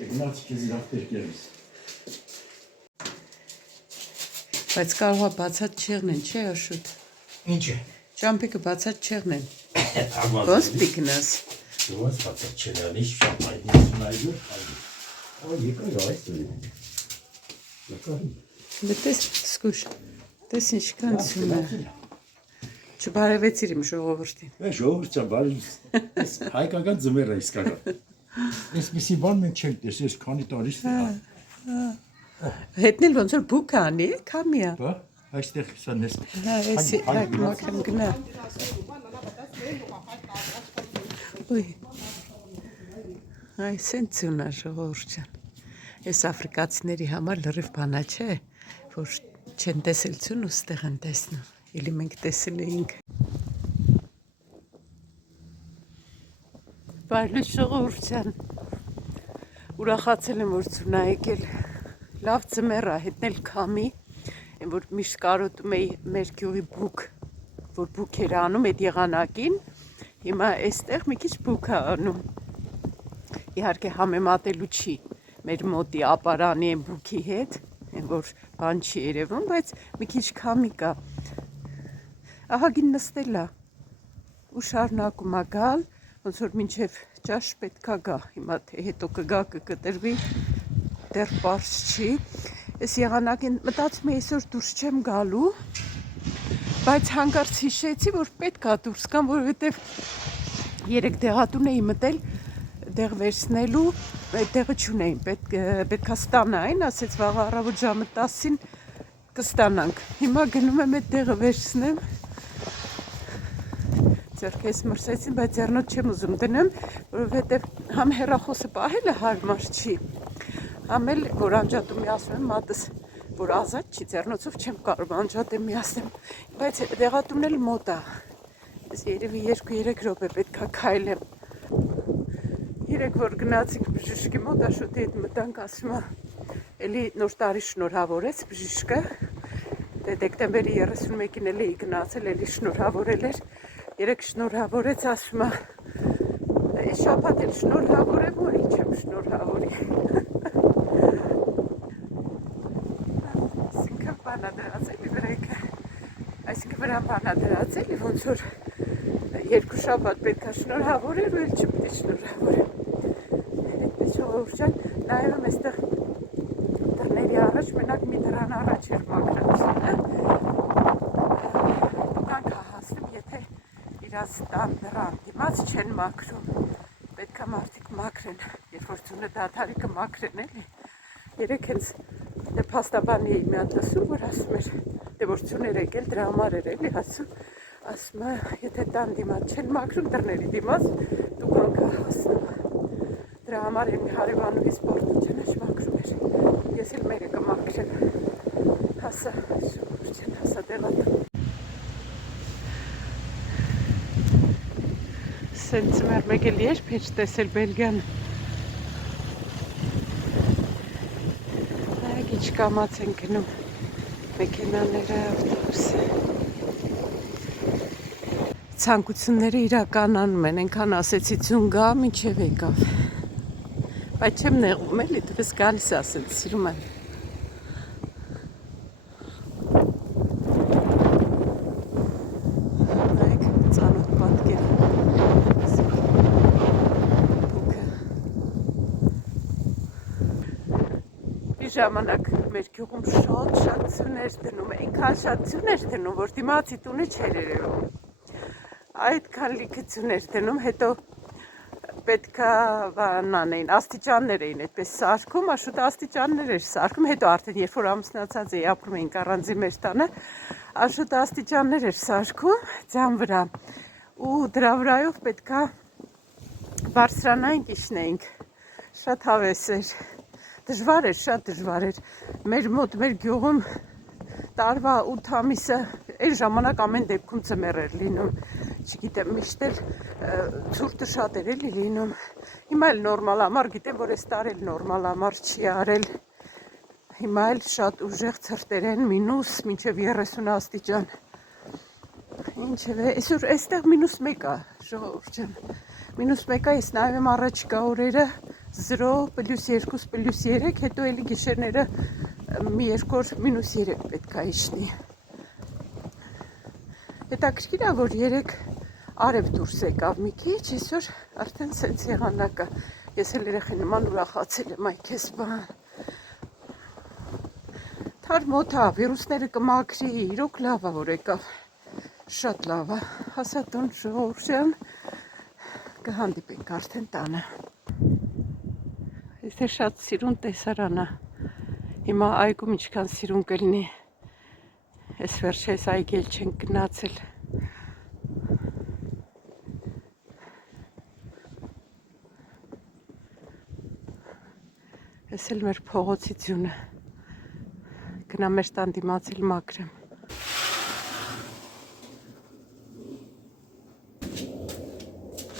Գնաց քեզ իրավ տերկերից։ Բայց կարող է բացած չեղնեն, չէ՞ աշուտ։ Ինչ է։ Ճամփիկը բացած չեղնեն։ Աղմազ։ Ոնց պիկնաս։ Ոնց բացած չեղնի, շապայդի նայու։ Ո եկա այս դուրի։ Եկա։ Դες սկուշ։ Դες ինչքան ցուն է։ Չբարևեցիր իմ ժողովրդին։ Է ժողովուրդը բարի։ Այս հայկական ձմեռ է իսկական։ Այսպեսի բան մենք չենք տեսել, քանի տարի է։ Հետնել ոնց որ բուք անի, քամիա։ Բա, այստեղ սա նես։ Հա, էսի հայ մաքրեմ գնա։ Ուй։ Այ սենցունա ժողովուրդյան։ Այս աֆրիկացիների համար լրիվ բանա չէ, որ չեն տեսել ցուն ու ստեղ են տեսնում։ Էլի մենք տեսել էինք։ Բարի ժողովուրդյան։ Ուրախացել եմ, որ ցուն ա եկել։ Լավ ձմեռ ա, հետնել քամի, այն որ միշտ կարոտում էի մեր գյուղի բուք, որ բուք էր անում այդ եղանակին, հիմա այստեղ մի քիչ բուք ա անում։ Իհարկե համեմատելու չի մեր մոտի ապարանի այն բուքի հետ, այն որ բան չի երևում, բայց մի քիչ քամի կա։ Ահագին նստել ա ու շարունակում ա գալ, ոնց որ մինչև ճաշ պետք ա գա, հիմա թե հետո կգա կկտրվի, դեռ պարզ չի։ Այս եղանակին մտածում էի այսօր դուրս չեմ գալու, բայց հանկարծ հիշեցի, որ պետք ա դուրս գամ, որովհետև երեք դեղատուն էի մտել դեղ վերցնելու, այդ դեղը չունեին, պետք ա ստանային, ասեց վաղ առավոտ ժամը 10-ին կստանանք։ Հիմա գնում եմ այդ դեղը վերցնեմ, ձեռքես մրսեցին, բայց ձեռնոտ չեմ ուզում դնեմ, որովհետև համ հեռախոսը պահելը հարմար չի, համ էլ որ անջատում միացնում եմ մատս, որ ազատ չի, ձեռնոցով չեմ կարող անջատեմ միացնեմ, բայց դեղատուն էլ մոտ ա, ես երևի 2-3 րոպե պետք ա քայլեմ։ Երեք որ գնացինք բժիշկի մոտ, աշոտի հետ մտանք, ասում ա, էլի նոր տարի շնորհավորեց բժիշկը, դեկտեմբերի 31-ին էլի գնացել, էլի շնորհավորել էր, երեք շնորհավորեց, ասում ա, այս շաբաթ էլ շնորհավորեմ ու էլ չեմ շնորհավորի։ Այսինքն բան ա դրած էլի վրայքը, այսինքն վրան բան ա դրած էլի, ոնց որ երկու շաբաթ պետք ա շնորհավորել ու էլ չպետք է շնորհավորեմ։ Հետպես ժողովուրդյան, նայում եմ այստեղ դռների առաջ, մենակ մի դռան առաջ էր մաքրած։ Տանք ա հասնում, եթե իրաց տան դռան դիմաց չեն մաքրում, պետք ա մարդիկ մաքրեն, երբ որ ձունը դադարի կմաքրեն էլի։ Երեք հենց փաստաբանի էի մի հատ լսում, որ ասում էր, դե որ ձուն էր եկել, դրա համար էր էլի ասում ա, եթե տան դիմաց չեն մաքրում, դռների դիմաց, դու կանք ա հասնում։ Դրա համար էր մի հարևանուհի սպորտը չնաշ մաքրում էր, ես էլ մերը կմաքրեմ, հասա, շուրջ են հասա դեղատում։ Սենց մեր մեկ էլ երբ էր տեսել Բելգիան։ Այգիչ կամաց են գնում մեքենաները, ավտոբուսը։ Ցանկությունները իրականանում են, այնքան ասեցի ձուն գա, մինչև եկավ։ Բայց չեմ նեղում էլի, դուրս գալիս ասենց, սիրում եմ։ Նայեք, ծանոթ պատկեր։ Բուքը։ Մի ժամանակ մեր գյուղում շատ ձուներ դնում, այնքան շատ ձուներ դնում, որ դիմացի տունը չէր երևում։ Այդքան լիքը ձուներ դնում, հետո պետք ա բանան էին, աստիճաններ էին այդպես սարքում, աշուտ աստիճաններ էր սարքում, հետո արդեն երբ որ ամուսնացած էի ապրում էինք առանձին մեր տանը, աշուտ աստիճաններ էր սարքում ձյան վրա ու դրա վրայով պետք ա բարձրանայինք իջնեինք, շատ հավես էր, դժվար էր, շատ դժվար էր, մեր մոտ, մեր գյուղում տարվա 8 ամիսը, այդ ժամանակ ամեն դեպքում ձմեռ էր լինում, չգիտեմ, միշտ էլ ցուրտը շատ էր էլի լինում, հիմա էլ նորմալ ամառ, գիտեմ, որ այս տարի էլ նորմալ ամառ չի արել, հիմա էլ շատ ուժեղ ցրտեր են, մինուս, մինչև 30 աստիճան, ինչև է, այսօր այստեղ -1 ա, ժողովուրդ ջան, -1 ա, ես նայում եմ առաջիկա օրերը, 0 +2 +3, հետո էլի գիշերները մի երկու օր -3 պետք է իջնի։ Հետաքրքիր է, որ երեք արև դուրս եկավ մի քիչ, այսօր արդեն սենց եղանակը։ Ես էլ երեխայի նման ուրախացել եմ, այ քեզ բան։ Թարմոտ է, վիրուսները կմաքրի, իրոք լավ է, որ եկավ։ Շատ լավ է, հասա տուն Ժողովրդյան, կհանդիպենք արդեն տանը։ Ես շատ սիրուն տեսարան է, հիմա այգում ինչքան սիրուն կլինի, ես վերջերս այգել չենք գնացել։ Ես էլ մեր փողոցի ձյունը, գնամ մեր տան դիմացել մաքրեմ։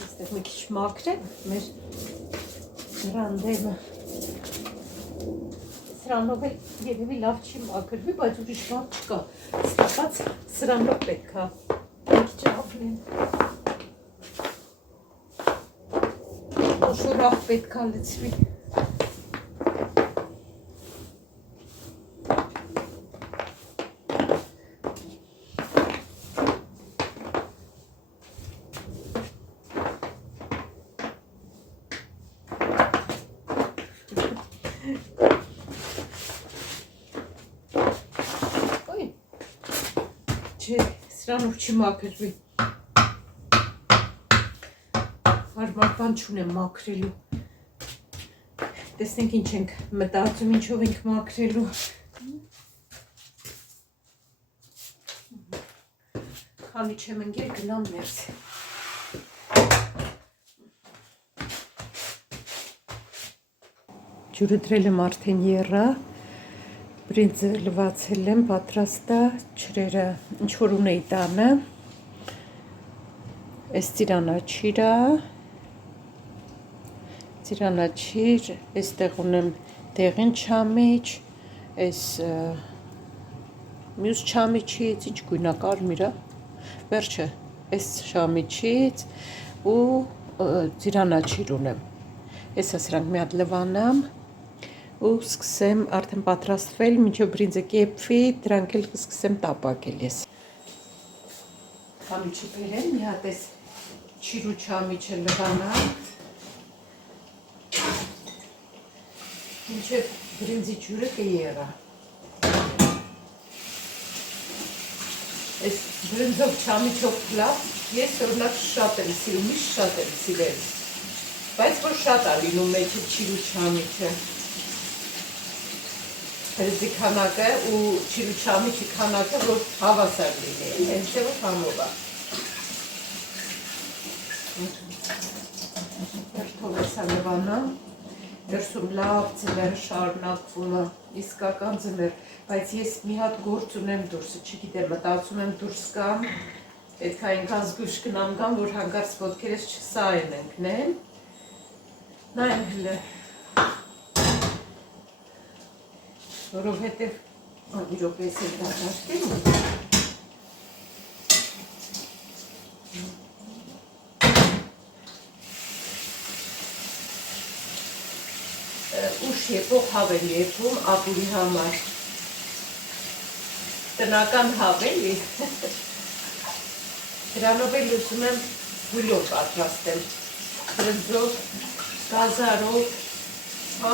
Այստեղ մի քիչ մաքրեմ, մեր դրանդեմը։ Սրանով էլ երևի լավ չի մաքրվի, բայց ուրիշ բան չկա։ Ստացած սրանով պետք է մի քիչ ապրեն։ Շորախ պետք է լցվի։ Սրանով չի մաքրվի, հարմար բան չունեմ մաքրելու, տեսնենք ինչ ենք մտածում, ինչով ենք մաքրելու, քանի չեմ ընկել գնամ ներս, ջուրը դրել եմ արդեն եռա, բրինձը լվացել եմ, պատրաստ է, ջրերը ինչ որ ունեի տանը, այս ծիրանաչիր, այստեղ ունեմ դեղին չամիչ, այս մյուս չամիչից, ինչ գույնա կարմիր է, վերջը այս չամիչից ու ծիրանաչիր ունեմ, այս սրանք մի հատ լվանամ, ու սկսեմ արդեն պատրաստվել, մինչև բրինձը կեփվի, դրանք էլ կսկսեմ տապակել ես։ Չամիչը բերեմ, մի հատ այս չիրու չամիչը լվանամ, մինչև բրինձի ջուրը կերա։ Այս բրինձով չամիչով լավ, ես օրինակ շատ եմ սիրում, միշտ շատ եմ սիրել, բայց որ շատ է լինում մեջը չիրու չամիչը։ Հրձի քանակը ու չիրու չամիչի քանակը, որ հավասար լինի, հենց է որ համով է։ Երթով էսա լվանամ, դրսում լավ ձմեր շարունակվում է, իսկական ձմեր, բայց ես մի հատ գործ ունեմ դուրսը, չգիտեմ, մտածում եմ դուրս կամ, պետք է այնքան զգույշ գնամ գամ, որ հանկարծ ոտքերս չսայեն ընկնեն, նայեմ հլը, որովհետև իրոք ես էլ դաշարկեմ ուշ եփող հավ եմ եփում ապուրի համար, տնական հավ էլի, դրանով էլ ուզում եմ բուլյոն պատրաստեմ, բրնձով, գազարով,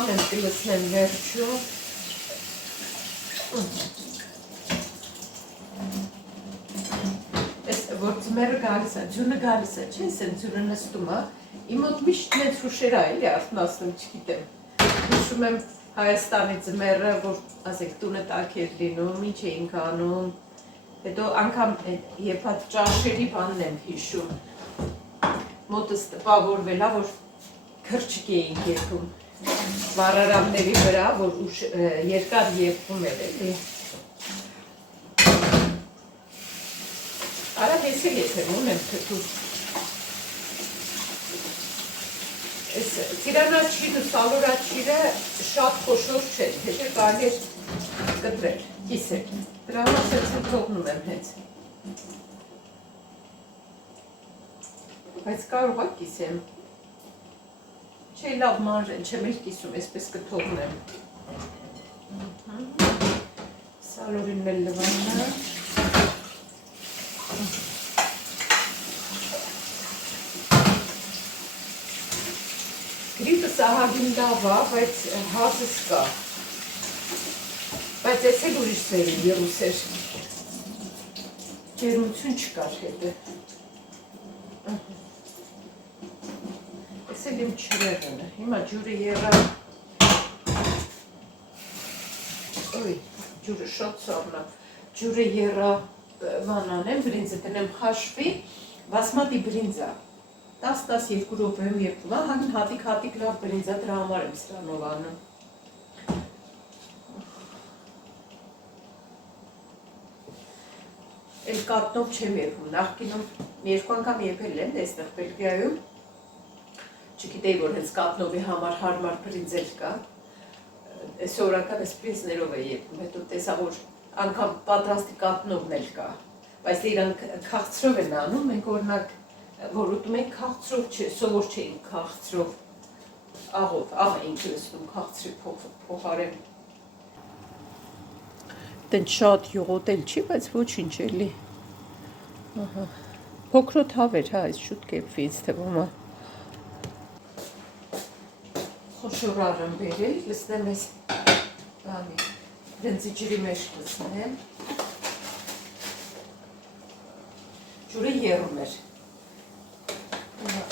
ամեն կլսնեմ վերջում, որ ձմերը գալիս է, ձյունը գալիս է, չէ, սեն ձյունը նստում է, իմ մոտ միշտ մեծ հուշեր է, էլի արթնացնում, չգիտեմ, հիշում եմ Հայաստանի ձմերը, որ ասեք տունը տաք էր լինում, ինչ էինք անում, հետո անգամ եփած ճաշերի բանն եմ հիշում, մոտս տպավորվել է, որ քրչիկ էինք եփում, վառարանների վրա, որ երկար եփում էր էլի։ Արա ես էլ եթեմ ունեմ թթուր։ Այս ծիրանաչիրը, սալորաչիրը շատ խոշոր չէ, հետո կարելի է կտրել, կիսել։ Դրա համար սեցին թողնում եմ հենց։ Բայց կարող է կիսեմ։ Չէ լավ մանրել չեմ էլ կիսում, այսպես կթողնեմ։ Սալորին մեր լվանը։ Գրիպը սահագին լավ է, բայց հազս կա։ Բայց ես էլ ուրիշ սեր եմ եղուսեր։ Ջերմություն չկար հետը։ Ես էլ իմ չրեղն է, հիմա ջուրը եղա, ջուրը շոտ սորնա, ջուրը եղա վանանեմ, բրինձը տնեմ խաշվի, վասմատի բրինձա, 10-12 ռոպեմ երկու, հագին հատիկ լավ բրինձա դրա համար եմ սրանով անում։ Էլ կատնով չեմ երբում, նախկինում երկու անգամ եփել եմ այստեղ Բելգիայում, չգիտեի, որ հենց կատնովի համար հարմար բրինձել կա, սովորական այս բրինձներով է եփում, հետո տեսա, որ անգամ պատրաստի կատնովն էլ կա, բայց իրանք քաղցրով են անում, մենք օրինակ, որ ուտում ենք քաղցրով չէ, սովոր չէինք քաղցրով, աղ էինք լցնում քաղցրի փոխարեն։ Տենց շատ յուղոտել չի, բայց ոչինչ էլի։ Փոքրոտ հավեր, հա, այս շուտ կեպվի, ինձ թվում է։ Խոշորար եմ բերել, լցնեմ այս բանի, բրինձի ջրի մեջ լցնեմ։ Ջուրը եռում էր։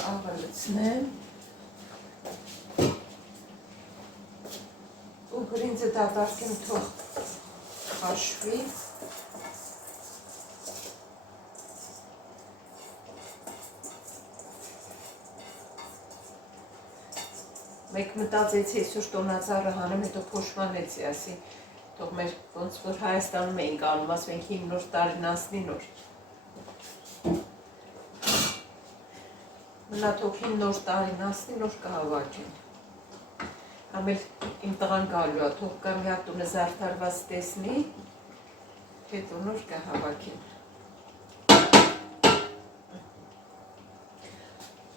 Աղը լցնեմ։ Ու բրինձը դատարկեմ թող խաշվի։ Մեկ մտածեցի այսօր տոնածառը հանեմ, հետո փոշմանեցի, ասի, թող մեր ոնց որ Հայաստանում էինք անում, ասում ենք 5 նոր տարին անցնի նոր։ Մնա թող 5 նոր տարին անցնի նոր կհավաքեն։ Համ էլ իմ տղան գալու է, թող կա մի հատ տունը զարդարված տեսնի, հետո նոր կհավաքեն։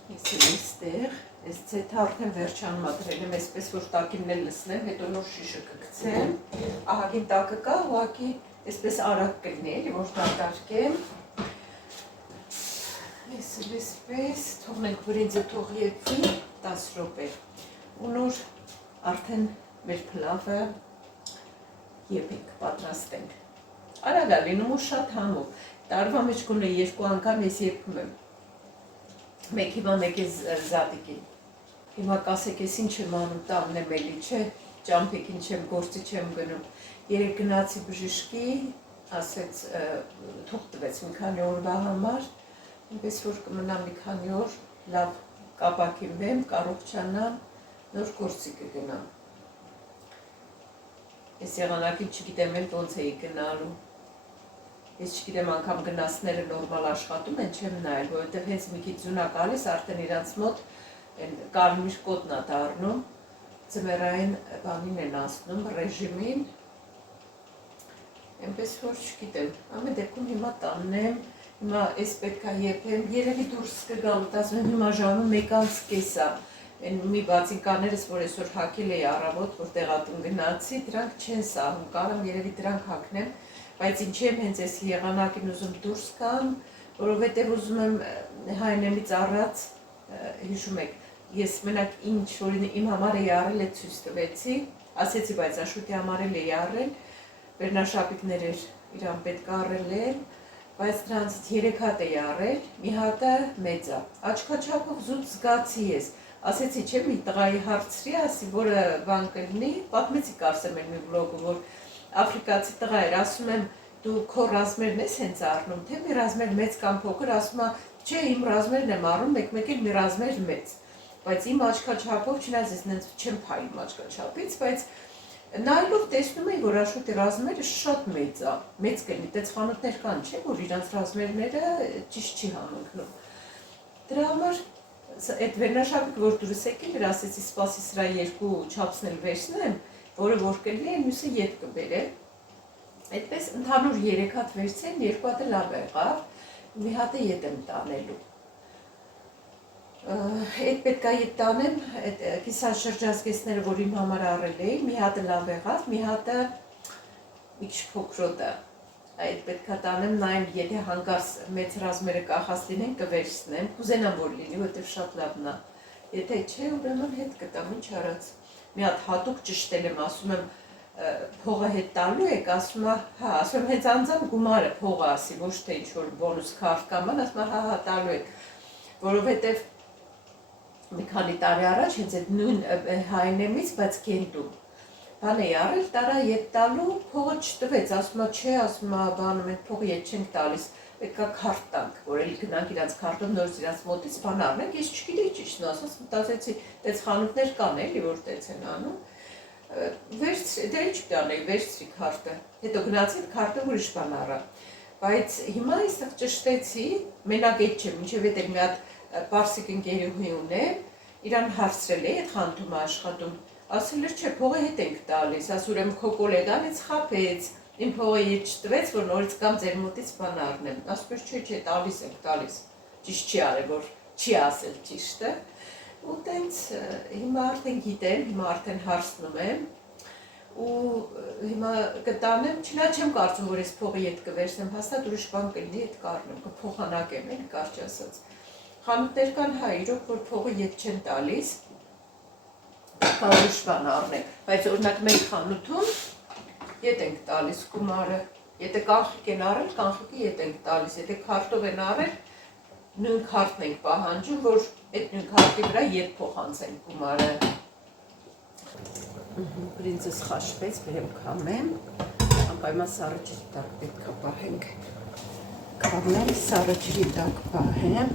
Ես էլ այստեղ, այս ցեթը արդեն վերջանում ա դրել եմ, այսպես որ տակինն էլ լցնեմ, հետո նոր շիշը կգցեմ, ահագին տակը կա, ուղղակի այսպես արագ կլինի, էլի որ դատարկեմ։ Ես էլ այսպես, թողնենք բրինձը թող եփվի 10 րոպե, ու նոր արդեն մեր փլավը եփենք, պատրաստենք։ Արագ ա լինում ու շատ համով, տարվա մեջ գոնե 2 անգամ ես եփում եմ։ Մեկ հիմա մեկ ես զատիկին։ Հիմա կասեք ես ինչ եմ անում, տանն եմ էլի, չէ, ճամփիկին չեմ, գործի չեմ գնում։ Երեկ գնացի բժշկի, ասեց, թող տվեց մի քանի օրվա համար, այնպես որ կմնամ մի քանի օր, լավ կապակինվեմ, կարողանամ, նոր գործի կգնամ։ Ես եղանակին չգիտեմ էլ ոնց էի գնալու։ Ես չգիտեմ անգամ գնացները նորմալ աշխատում են, չեմ նայել, որովհետև հենց մի քիչ ձուն ա գալիս, արդեն իրանց մոտ կարմիր կոդն ա դառնում, ձմեռային բանին են անցնում, ռեժիմին, այնպես որ չգիտեմ, ամեն դեպքում հիմա տանն եմ, հիմա այս պետք ա եփեմ, երևի դուրս կգամ, ասում եմ հիմա ժամը 1:30 ա, մի բացինկաներս, որ այսօր հագել էի առավոտ, որ տեղատուն գնացի, դրանք չեն սահում, կարամ երևի դրանք հագնեմ, բայց ինչ եմ հենց այս եղանակին ուզում դուրս գամ, որովհետև ուզում եմ հայնեմից առած, հիշում եք, ես մենակ ինչ որ իմ համար էի առել, այդ ցույց տվեցի, ասեցի, բայց Աշոտի համար էլ էի առել, վերնաշապիկներ էր իրան պետք առել եմ, բայց դրանցից 3 հատ էի առել, մի հատը մեծ է, աչքաչափով զուտ զգացի ես, ասեցի, չէ, մի տղայի հարցրի, ասի, որը բան կլինի, պատմեցի կարծեմ էլ մի վլոգը, որ Աֆրիկացի տղա էր, ասում եմ, դու քո ռազմերն ես հենց առնում, թե մի ռազմեր մեծ կամ փոքր, ասում է, չէ, իմ ռազմերն եմ առնում, մեկ էլ մի ռազմեր մեծ, բայց իմ աչքաչափով, չնայած ես նենց չեմ փայլում աչքաչափից, բայց նայելով տեսնում էի, որ Աշոտի ռազմերը շատ մեծ է, մեծ կլինի, տենց խանութներ կան, չէ, որ իրանց ռազմերները ճիշտ չի համընկնում։ Դրա համար այդ վերնաշապիկը, որ դուրս եկել էր, ասեցի, սպասի սրա 2 չափսն էլ վերցնեմ, որը որ կլինի, մյուսը ետ կբերեմ։ Այդպես ընդհանուր 3 հատ վերցրեմ, 2 հատը լավ եղավ, մի հատը ետ եմ տանելու։ Այդ պետք է ետ տանեմ, այդ կիսաշրջազգեստները, որ իմ համար առել էի, մի հատը լավ եղավ, մի հատը մի քիչ փոքրոտ է։ Այդ պետք է տանեմ, նայեմ, եթե հանկարծ մեծ ռազմերը կախած լինեն, կվերցնեմ, կուզենամ որ լինի, որտեղ շատ լավն է։ Եթե չէ, ուրեմն հետ կտամ, ինչ արած։ Մի հատ հատուկ ճշտել եմ, ասում եմ, փողը հետ տալու եք, ասում է, հա, ասում եմ, հենց անձամբ գումարը փողը ասի, ոչ թե ինչ որ բոնուս քարտ կամ ան, ասում է, հա, տալու եք, որովհետև մի քանի տարի առաջ հենց այդ նույն հայնեմից, բայց Գենտում բան էի առել, տարա ետ տալու, փողը չտվեց, ասում է, չէ, ասում է, բանը մենք փողը ետ չենք տալիս, պետք է քարտ տանք, որ էլ գնանք իրանց քարտով նորից իրանց մոտից բան առնենք, ես չգիտեի ճիշտն ասած, մտածեցի, տենց խանութներ կան էլի, որ տենց են անում, դե ինչ տանեի, վերցրի քարտը, հետո գնացի քարտը ուրիշ բան առա, բայց հիմա այստեղ ճշտեցի, մենակ այդ չեմ, մինչև էդ էլ մի հատ պարսիկ ընկերուհի ունեմ, իրան հարցրել էի, այդ խանութում աշխատում, ասել էր, չէ, փողը հետ ենք տալիս, ասում եմ, քո կոլեգան ինձ խաբեց, իմ փողը ետ չտվեց, որ նորից կամ ձեր մոտից բան առնեմ, ասում էր, չէ, տալիս ենք, տալիս, ճիշտ չի արել, որ չի ասել ճիշտը, ու տենց հիմա արդեն գիտեմ, հիմա արդեն հարցնում եմ, ու հիմա կտանեմ, չնա չեմ կարծում, որ ես փողը ետ կվերցնեմ, հաստատ ուրիշ բան կլինի, ետ կառնեմ, կփոխանակեմ, էլ կարճ ասած։ Խանութներ կան հա, իրոք, որ փողը ետ չեն տալիս, կա ուրիշ բան առնենք, բայց օրինակ մեր խանութում ետ ենք տալիս գումարը, եթե կանխիկ են առել, կանխիկի ետ ենք տալիս, եթե քարտով են առել, նույն քարտն ենք պահանջում, որ այդ նույն քարտի վրա ետ փոխանցենք գումարը։ Բրինձս խաշվեց, բերեմ քամեմ, անպայման սառը ջրի տակ պետք է պահենք, քամեմ, սառը ջրի տակ պահեմ,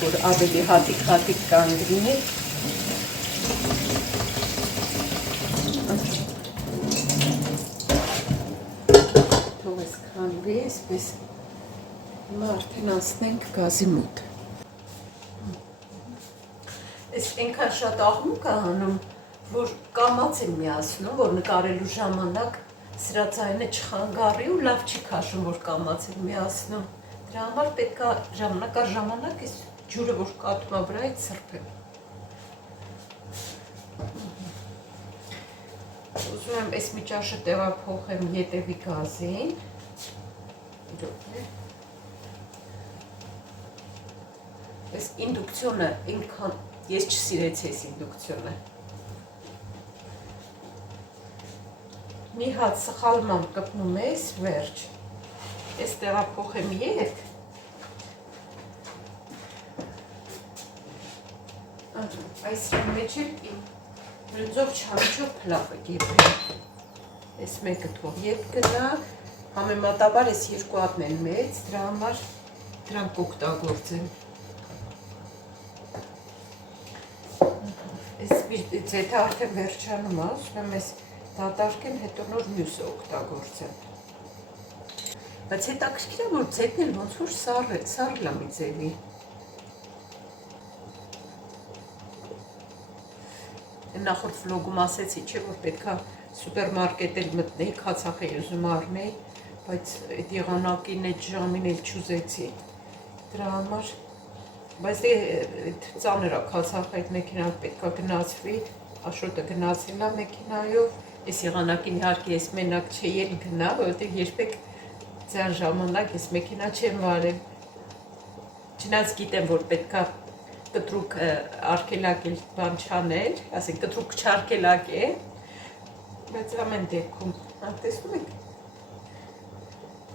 որ ավելի հատիկ կանգնի, թող ես քանդվի, այսպես հիմա արդեն անցնենք գազի մոտ։ Այս այնքան շատ աղմուկ է անում, որ կամաց եմ միացնում, որ նկարելու ժամանակ սրածայինը չխանգարի ու լավ չի քաշում, որ կամաց եմ միացնում։ Դրա համար պետք է ժամանակ առ ժամանակ այս ջուրը, որ կաթում է վրայից սրբեմ։ Ուզում եմ այս մի ճաշը տեղափոխեմ ետևի գազին։ Այս ինդուկցիոնը ինքան, ես չսիրեցի այս ինդուկցիոնը։ Մի հատ սխալմամբ կպնում ես, վերջ։ Այս տեղափոխեմ ետ։ Այս մեջ էլ իմ բրնձով չամիչով փլավը գեբրեմ, այս մեկը թող ետ գնա, համեմատաբար այս երկու հատն են մեծ, դրա համար դրանք կօգտագործեմ։ Այս ձեթը արդեն վերջանում է, ուզում եմ այս դատարկեմ, հետո նոր մյուսը օգտագործեմ։ Բայց հետաքրքիր է, որ ձեթն էլ ոնց որ սառը լա մի ձևի։ Նախորդ վլոգում ասեցի, չէ, որ պետքա սուպերմարկետ էլ մտնեի, քացախ էի ուզում առնեի, բայց այդ եղանակին այդ ժամին էլ չուզեցի։ Դրա համար, բայց ծանր է քացախ այդ մեքենան պետքա գնացվի, Աշոտը գնացել է մեքենայով, այս եղանակին իհարկե ես մենակ չէի էլ գնա, որովհետև երբեք ձյան ժամանակ ես մեքենա չեմ վարել։ Չնայած գիտեմ, որ պետքա կտրուկ արգելակել բան չանել, ասենք կտրուկ չարգելակել, բայց ամեն դեպքում, տեսնում եք,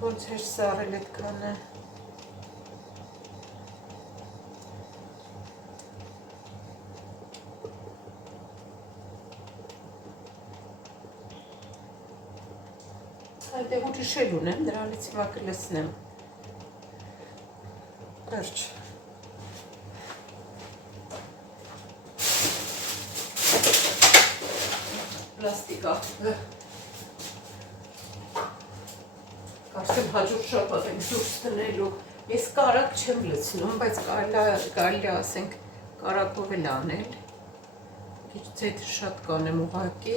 ոնց էր սառել այդքանը։ Այդեղ ուրիշ էլ ունեմ, դրանից հիմա կլսնեմ։ Վերջ։ Պլաստիկ աղբը, կարծեմ հաջորդ շաբաթ ենք դուրս տնելու, ես կարակ չեմ լցնում, բայց կարելի ասենք կարակով էլ անել, Քիչ ցեթր շատ կանեմ ուղակի։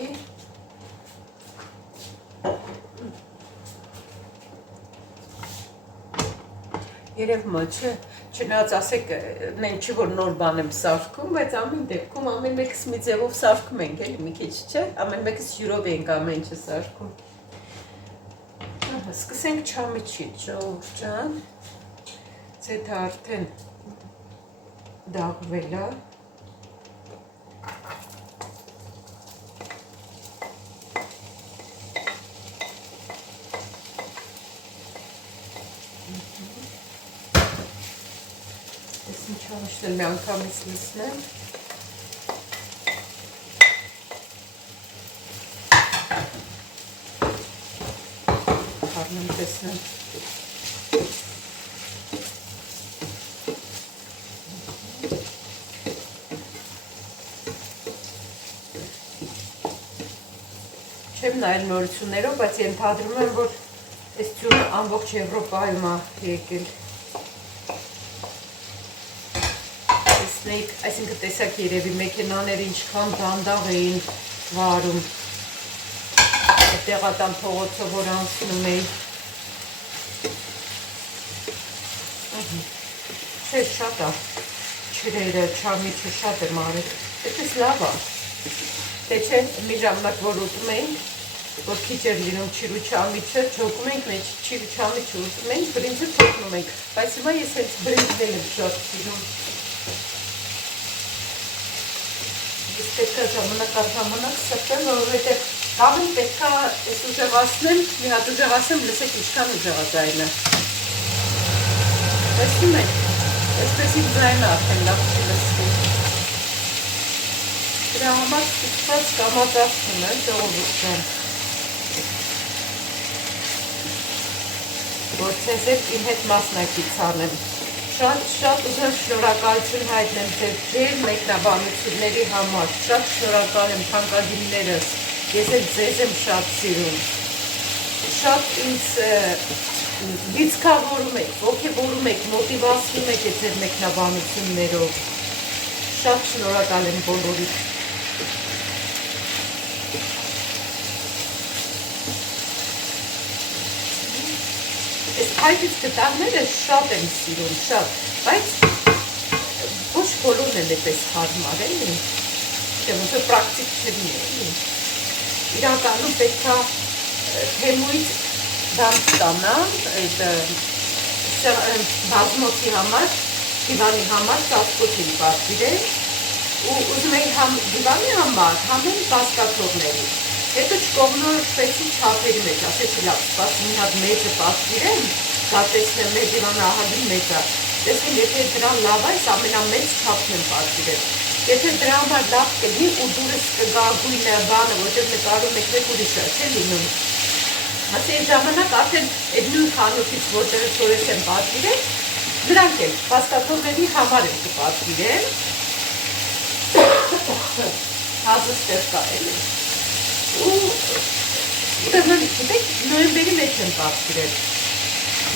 Երևում է, չէ, չնայած ասեք, նեն չի որ նոր բան եմ սարքում, բայց ամեն դեպքում ամեն մեկս մի ձևով սարքում ենք, էլի մի քիչ, չէ, ամեն մեկս յուրով ենք ամեն ինչը սարքում։ Սկսենք չամիջից, ժողովուրդ ջան, ցեթը արդեն դաղվել է։ Չանշտել մի անգամից լսնեմ։ Հարնում տեսնեմ։ Չեմ նայել նորություններով, բայց ենթադրում եմ, որ այս ձյունը ամբողջ Եվրոպայում է եկել։ Այսինքն տեսակ երևի մեքենաները ինչքան դանդաղ էին վարում, տեղատան փողոցով որ անցնում էի։ Չէ, շատ է, չրերը, չամիչը շատ եմ արել, այդպես լավ է, թե չէ մի ժամանակ որ ուտում էինք, որ քիչ էր լինում չիրու չամիչը, չոքում ենք, մեջ չիրու չամիչը ուտում էինք, բրինձը չոքնում ենք, բայց հիմա ես հենց բրինձն եմ շատ սիրում։ Ես պետք է ժամանակ առ ժամանակ սրտեմ, որովհետև հավին պետք է այս ուժեղացնեմ, մի հատ ուժեղացնեմ, լսեք ինչքան ուժեղ է ձայնը։ Տեսնում եք, այսպես իմ ձայնը արդեն լավ չի լսվում։ Դրա համար ստիպված կամածացնում եմ, ժողովուրդ ջան, որ ցեզեր իմ հետ մասնակից անեմ։ Շատ ուզում շնորհակալություն հայտնեմ ձեր մեկնաբանությունների համար, շատ շնորհակալ եմ թանկագիններս, ես էլ ձեզ եմ շատ սիրում, շատ ինձ լիցքավորում եք, ոգևորում եք, մոտիվացնում եք ձեր մեկնաբանություններով, շատ շնորհակալ եմ բոլորիդ։ Այս փայտից գտակները շատ եմ սիրում, շատ, բայց ոչ բոլորն են այդպես հարմար, էլի, ոնց որ պրակտիկ չլինի, իրականում պետք է թեմույթ բան ստանալ, այդ բազմոցի համար, դիվանի համար ծածկություն պատվիրել, ու ուզում էի համ դիվանի համար, համ էլ բազկաթողների։ Հետո չկողմնորոշվեցի չափերի մեջ, ասեցի լավ, սպաս մի հատ մեջը պատվիրեմ, դա տեսնեմ մեր դիվանը ահագին մեծ է, տեսնեմ եթե դրան լավ է, ամենամեծ չափն եմ պատվիրել, եթե դրա համար լավ կլինի ու դուրս կգա գույնը բանը, որտեղ նկարում եք մեկ ուրիշը, չէ լինում, ասի այդ ժամանակ արդեն այդ նույն խանութից, որտեղ սորես եմ պատվիրել, դրանք էլ բազկաթողների համար եմ կպատվիրեմ, հազը ստեղ կա էլի։ Ու ուրեմն գիտեք նոյեմբերի մեջ եմ պատվիրել,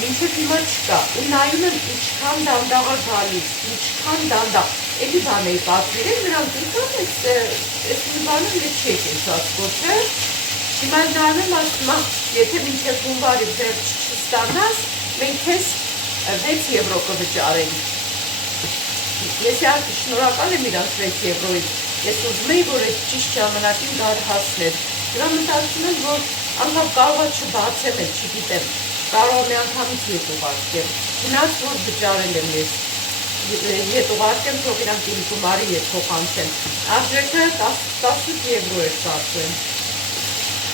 մինչև հիմա չկա, ու նայում եմ ինչքան դանդաղ է գալիս, ինչքան դանդաղ, էլի բան էի պատվիրել, նրանք եկան այս մի բանը մեծ չեք ինձած կոչը, հիմա նայում եմ ասում, եթե մինչև հունվարի վերջ չստանաս, մենք քեզ 6 եվրո կվճարենք, ես իհարկե շնորհակալ եմ իրանց 6 եվրոից, ես ուզում էի, որ այդ ճիշտ ժամանակին դար հասներ, դրա մտածում եմ, որ անգամ կարող է չբացեմ էլ, չգիտեմ, կարող մի անգամից ետ ուղարկեմ, գնաց, որ վճարել եմ ես, ետ ուղարկեմ, թող իրանք իմ գումարի ետ փոխանցեմ, արժեքը 18 եվրո էր կարծեմ,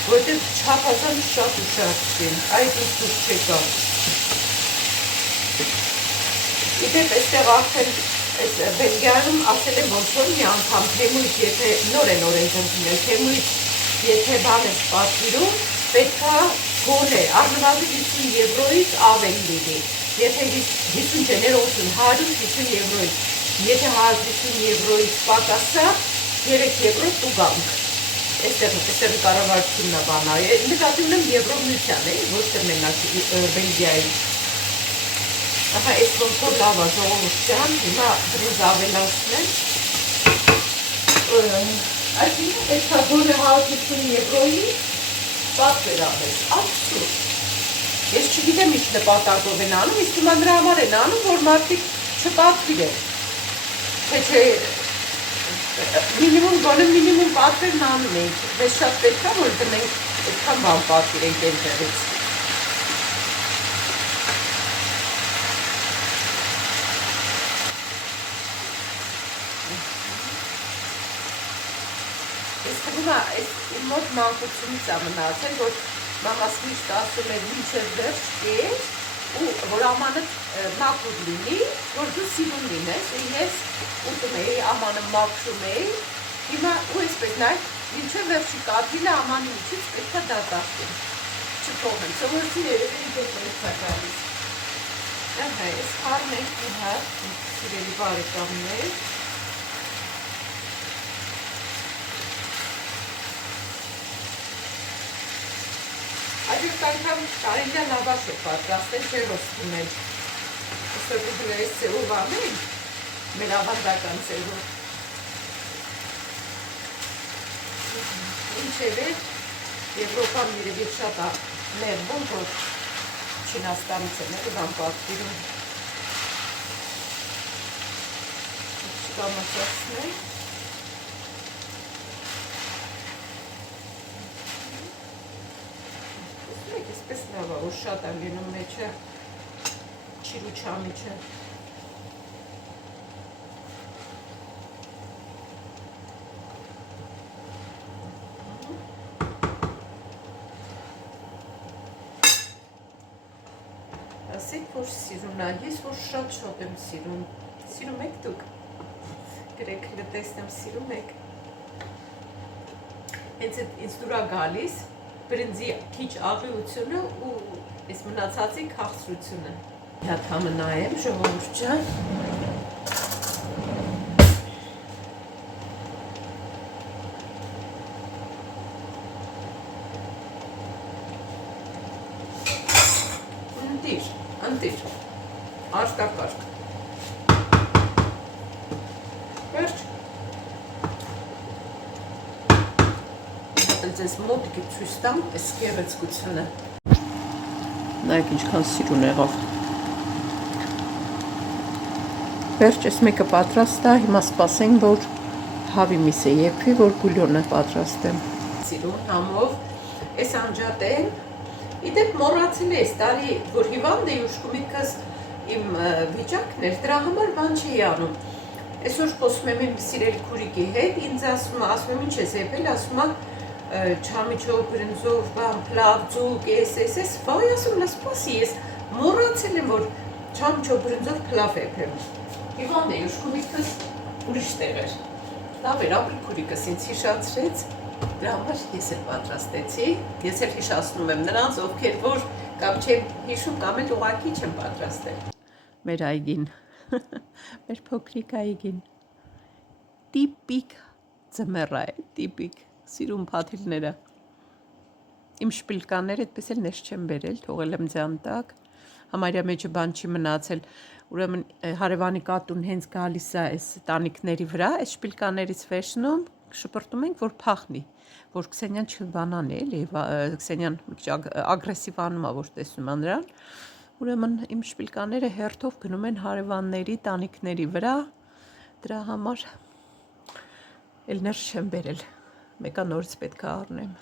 որտեղ չափազանց շատ ուշացրին, այդ ինձ դուք չեկա։ Իդեպ այստեղ արդեն Բելգիայում ասել եմ ոնց որ մի անգամ թեմույթ, եթե նոր են օրենքներ, թեմույթ, եթե բան ես պատվիրում, պետք է գոնե առնվազն 50 եվրոից ավել լինի, եթե 50 չէ, ներողություն, 150 եվրոից, եթե 150 եվրոից պակասա, 3 եվրո տուգանք, այստեղ կառավարությունն է բանա, նկատի ունեմ Եվրոմիության, ոչ թե մենակ Բելգիայի։ Ահա այս ոնց որ լավ է ժողովուրդ ջան, հիմա դրուզ ավելացնեմ, Այսինքն այդքան բոլորը 150 եվրոյի պատվեր ամես, абսուրդ։ Ես չգիտեմ ինչ նպատակով են անում, իսկ հիմա նրա համար են անում, որ մարդիկ չպատվիրեն։ Թե չէ մինիմում պատվերն անում ենք, մեզ շատ պետք է, որ դնենք այդքան բան պատվիրենք այնտեղից։ Ես թվում է, իմ մոտ մանկությունից է մնացել, որ մամաս միշտ ասում էր մինչև վերջ կեր, ու որ ամանը մաքուր լինի, որ դու սիրուն լինես, ու ես ուտում էի, ամանը մաքրում էի, հիմա ու այսպես նայ, մինչև վերջի կաթիլը ամանի միջից պետք է դատարկեմ, չփոխեմ, սովորություն երևի դեպք պետք է գալիս։ Ահա, ես խառն ենք ու հա, սիրելի բարեկամներ, Այդպես անգամ կարելի է լավաշ է պատրաստել, չէ ոսկում են։ Այսօր ուզում ես ծերով անենք, մեր ավանդական ծերով։ Ինչև է, Եվրոպան երևի շատ ներվում, որ Չինաստանից են էլ բան պատվիրում։ Չկամացացնենք։ Այսպես լավ է, որ շատ է լինում մեջը չիրուչամիջը։ Ասեք, որ սիրուն է, ես որ շատ եմ սիրում։ Սիրում եք դուք։ Գրեք լտեսնեմ, սիրում եք։ Հենց ինձ դուր է գալիս բրինձի քիչ աղիությունը ու այս մնացածի քաղցրությունը։ Հատ համը նայեմ, ժողովուրդ ջան։ Ընտիր, արտակարգ։ Վերջ։ Ձեզ մոտիկի ցույց տամ այս գեղեցկությունը։ Նայեք ինչքան սիրուն եղավ։ Վերջ, այս մեկը պատրաստ է, հիմա սպասենք, որ հավի միսը եփի, որ բուլյոնը պատրաստեմ։ Սիրուն համով, այս անջատեն, իդեպ մոռացել է այս տարի, որ հիվանդ էի ուշքում ինքս իմ վիճակն էր, դրա համար բան չի անում։ Այսօր խոսում եմ իմ սիրելի քուրիկի հետ, ինձ ասում եմ ինչ ես եփել, ասում եմ չամիչով, բրինձով, բան, պլավ, ձուկ, ես, վայ ասում, լսպասի, ես մոռացել եմ, որ չամիչով, բրինձով, պլավ եփեմ։ Հիվանդ էի ուշքում ինքս ուրիշ տեղ էր։ Լավ էր, ապրի քուրիկս ինձ հիշացրեց, դրա համար ես էլ պատրաստեցի, ես էլ հիշացնում եմ նրանց, ովքեր որ կամ չեմ հիշում, կամ էլ ուղղակի չեմ պատրաստել։ Մեր այգին, մեր փոքրիկ այգին, տիպիկ ձմեռա է, տիպիկ, սիրում փաթիլները, իմ շպիլկաները այդպես էլ ներս չեմ բերել, թողել եմ ձյան տակ, համարյա մեջը բան չի մնացել, ուրեմն հարևանի կատուն հենց գալիս է այս տանիքների վրա, այս շպիլկաներից վերցնում, շպրտում ենք, որ փախնի, որ Քսենյան չբանան է, Քսենյան ագրեսիվ անում է, որ տեսնում է նրան, ուրեմն իմ շպիլկաները հերթով գնում են հարևանների տանիքների վրա, դրա համար էլ ներս չեմ բերել, մեկա նորից պետք է առնեմ։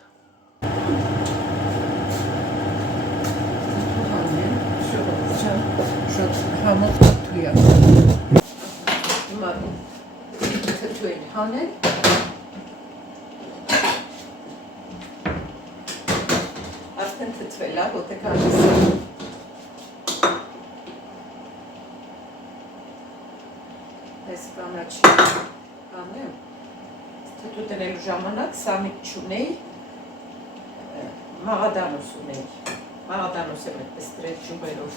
Շատ համով թթու է։ Հիմա թթու են հանել։ Արդեն թթվել է, ոտե գալիս է։ Այս կանաչի անեմ։ Թթու դնելու ժամանակ սամիտ չունեի, մաղադանոս ունեի։ Մաղադանոս եմ այդպես դրել ճուղերով։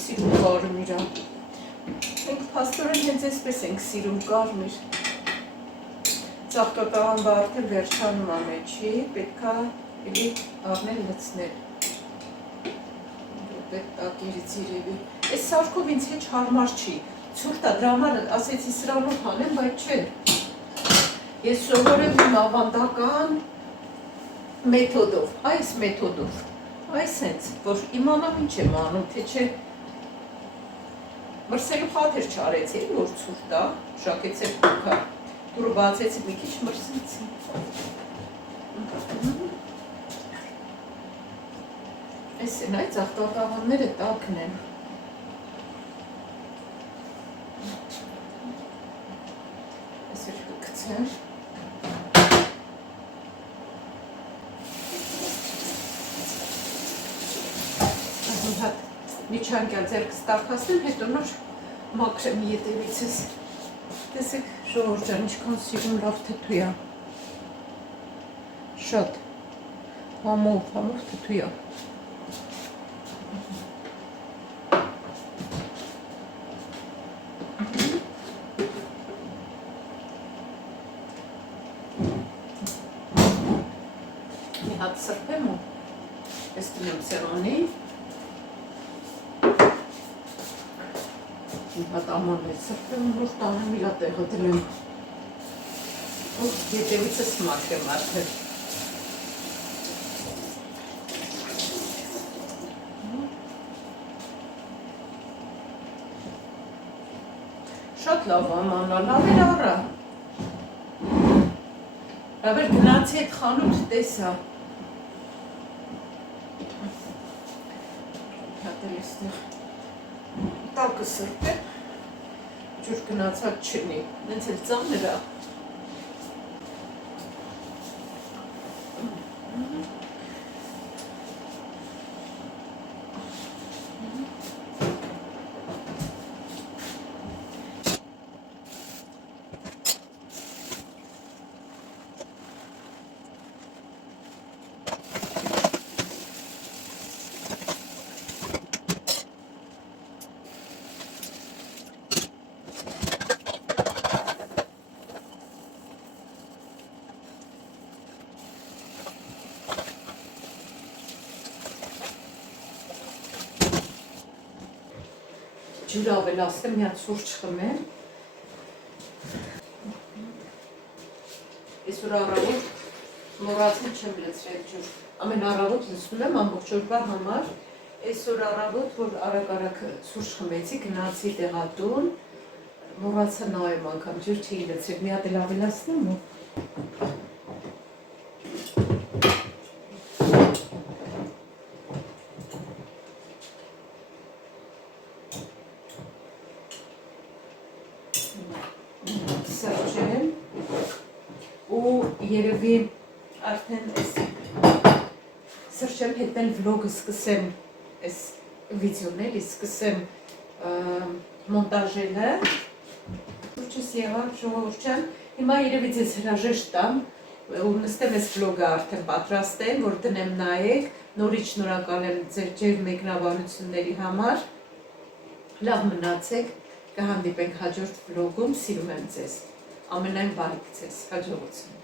Սիրում կարմիր է։ Մենք փաստորեն հենց այսպես ենք սիրում կարմիր։ Ծաղկակաղամբը արդեն վերջանում է մեջի, պետք է էլի առնել լցնել։ պետք տակերից իրևի։ Այս սարքով ինձ հեչ հարմար չի։ Ցուրտ է, դրա համար ասեցի սրանով հանեմ, բայց չէ։ Ես սովորեմ իմ ավանդական մեթոդով, այս մեթոդով։ Այս հենց, որ իմանամ ինչ եմ անում, թե չէ մրսելու խաթեր չարեցի, որ ցուրտ է, շակեցի փոքա, դուրը բացեցի մի քիչ մրսեցի։ Այս են այդ աղտոտաղանները տակն են։ Այս էր կգցեմ։ Հատ միջանկյալ ձերքս տաքացնեմ, հետո նոր մաքրեմ ետևիցս։ Տեսեք ժողովուրդ ջան, ինչքան սիրում լավ թթու է։ Շատ համով թթու է։ Մի հատ սրբեմ ու ես տնեմ սեղանի։ Մի հատ ամաններ սրբեմ ու որ տանեմ իլա տեղը դրեմ։ Ու ետևիցս մաքրեմ արդեն։ Շատ լավ ամանա, լավ էր առա։ Լավ էր գնացի այդ խանութ տեսա։ Հատել էստեղ տակը սրբեմ, ջուր գնացած չնի, նենց էլ ծանր է։ Ջուր ավելացնեմ, մի հատ սուրճ խմեմ։ Այսօր առավոտ մոռացել չեմ լցրել ջուր։ Ամեն առավոտ լցնում եմ ամբողջ օրվա համար։ Այսօր առավոտ, որ արագ սուրճ խմեցի, գնացի տեղատուն, մոռացա նայեմ անգամ ջուր չի լցրել, մի հատ էլ ավելացնեմ ու սրճեմ ու երևի արդեն այս սրճեմ հետնել վլոգը սկսեմ, այս վիդեոն էլի սկսեմ մոնտաժելը։ Սուրճս եղավ ժողովուրդ ջան, հիմա երևի ձեզ հրաժեշտ տամ ու նստեմ այս վլոգը արդեն պատրաստեմ, որ դնեմ նայեք, նորից շնորհակալ եմ ձեր ջերմ մեկնաբանությունների համար, լավ մնացեք, կհանդիպենք հաջորդ վլոգում, սիրում եմ ձեզ, ամենայն բարիք ձեզ, հաջողություն։